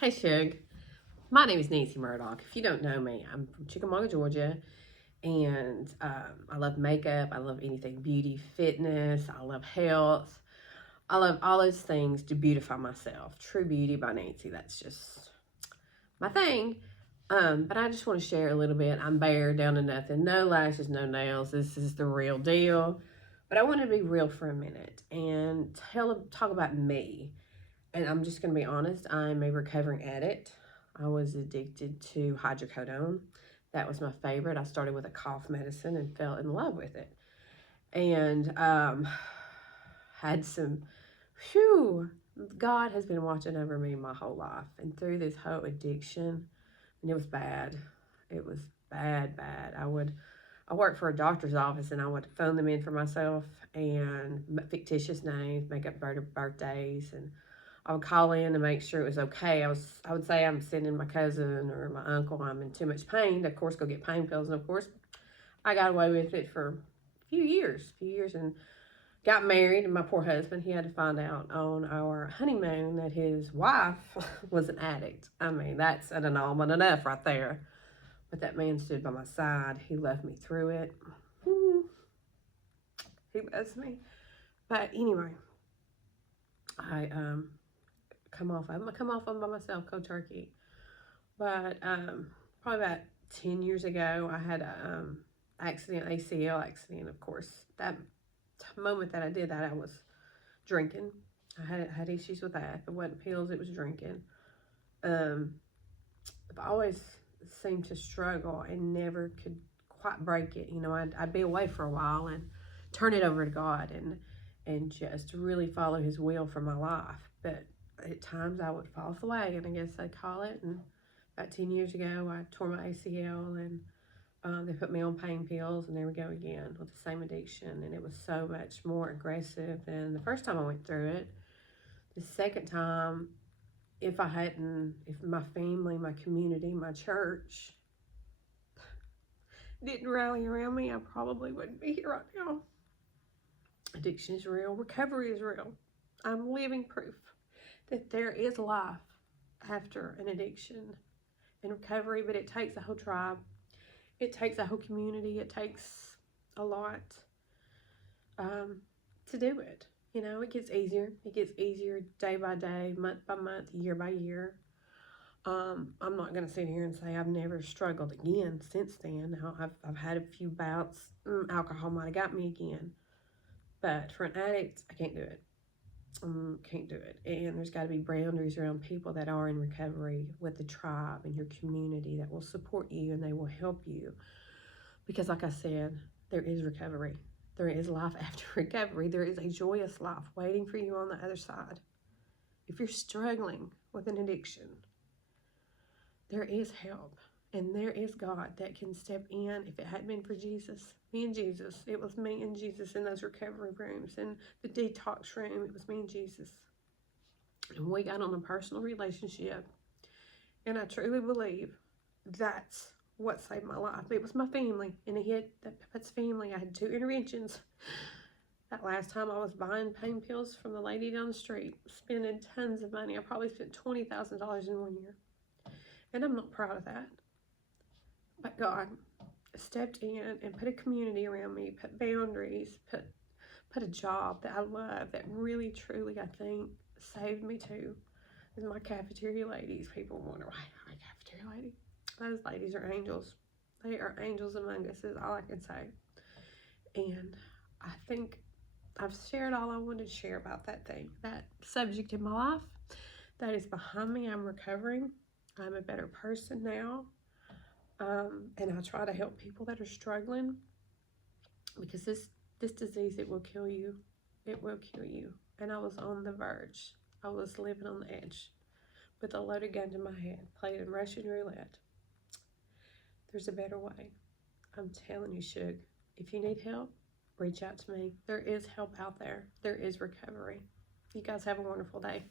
Hey, Shug. My name is Nancy Murdoch. If you don't know me, I'm from Chickamauga, Georgia, and I love makeup. I love anything beauty, fitness. I love health. I love all those things to beautify myself. True Beauty by Nancy. That's just my thing. But I just want to share a little bit. I'm bare, down to nothing. No lashes, no nails. This is the real deal. But I want to be real for a minute and talk about me. And I'm just going to be honest, I'm a recovering addict. I was addicted to hydrocodone. That was my favorite. I started with a cough medicine and fell in love with it. And had some, phew, God has been watching over me my whole life. And through this whole addiction, and it was bad. It was bad, bad. I worked for a doctor's office and I would phone them in for myself and fictitious names, make up birthdays, and I would call in to make sure it was okay. I would say I'm sending my cousin or my uncle. I'm in too much pain. Of course, go get pain pills. And of course, I got away with it for a few years, and got married. And my poor husband, he had to find out on our honeymoon that his wife was an addict. I mean, that's an annulment enough right there. But that man stood by my side. He loved me through it. He loves me. But anyway, I come off. I'm gonna come off on by myself, cold turkey. But probably about 10 years ago, I had a accident, ACL accident. Of course, that moment that I did that, I was drinking. I had issues with that. It wasn't pills; it was drinking. I've always seemed to struggle and never could quite break it. You know, I'd be away for a while and turn it over to God and just really follow His will for my life. But at times I would fall off the wagon, I guess they call it. And about 10 years ago, I tore my ACL and they put me on pain pills, and there we go again with the same addiction. And it was so much more aggressive than the first time I went through it. The second time, if my family, my community, my church didn't rally around me, I probably wouldn't be here right now. Addiction is real. Recovery is real. I'm living proof that there is life after an addiction and recovery, but it takes a whole tribe. It takes a whole community. It takes a lot to do it. You know, it gets easier. It gets easier day by day, month by month, year by year. I'm not going to sit here and say I've never struggled again since then. I've had a few bouts. Alcohol might have got me again. But for an addict, I can't do it. Can't do it. And there's got to be boundaries around people that are in recovery with the tribe and your community that will support you and they will help you. Because like I said, there is recovery. There is life after recovery. There is a joyous life waiting for you on the other side. If you're struggling with an addiction, there is help. And there is God that can step in. If it hadn't been for Jesus, me and Jesus, it was me and Jesus in those recovery rooms. And the detox room, it was me and Jesus. And we got on a personal relationship. And I truly believe that's what saved my life. It was my family. And that's family. I had 2 interventions. That last time I was buying pain pills from the lady down the street, spending tons of money. I probably spent $20,000 in 1 year. And I'm not proud of that. But God stepped in and put a community around me, put boundaries, put a job that I love, that really, truly, I think, saved me too. Is my cafeteria ladies. People wonder, why am I a cafeteria lady? Those ladies are angels. They are angels among us, is all I can say. And I think I've shared all I wanted to share about that thing, that subject in my life. That is behind me. I'm recovering. I'm a better person now. And I try to help people that are struggling, because this disease, it will kill you. It will kill you. And I was on the verge. I was living on the edge with a loaded gun to my head, playing Russian roulette. There's a better way. I'm telling you, Shug. If you need help, reach out to me. There is help out there. There is recovery. You guys have a wonderful day.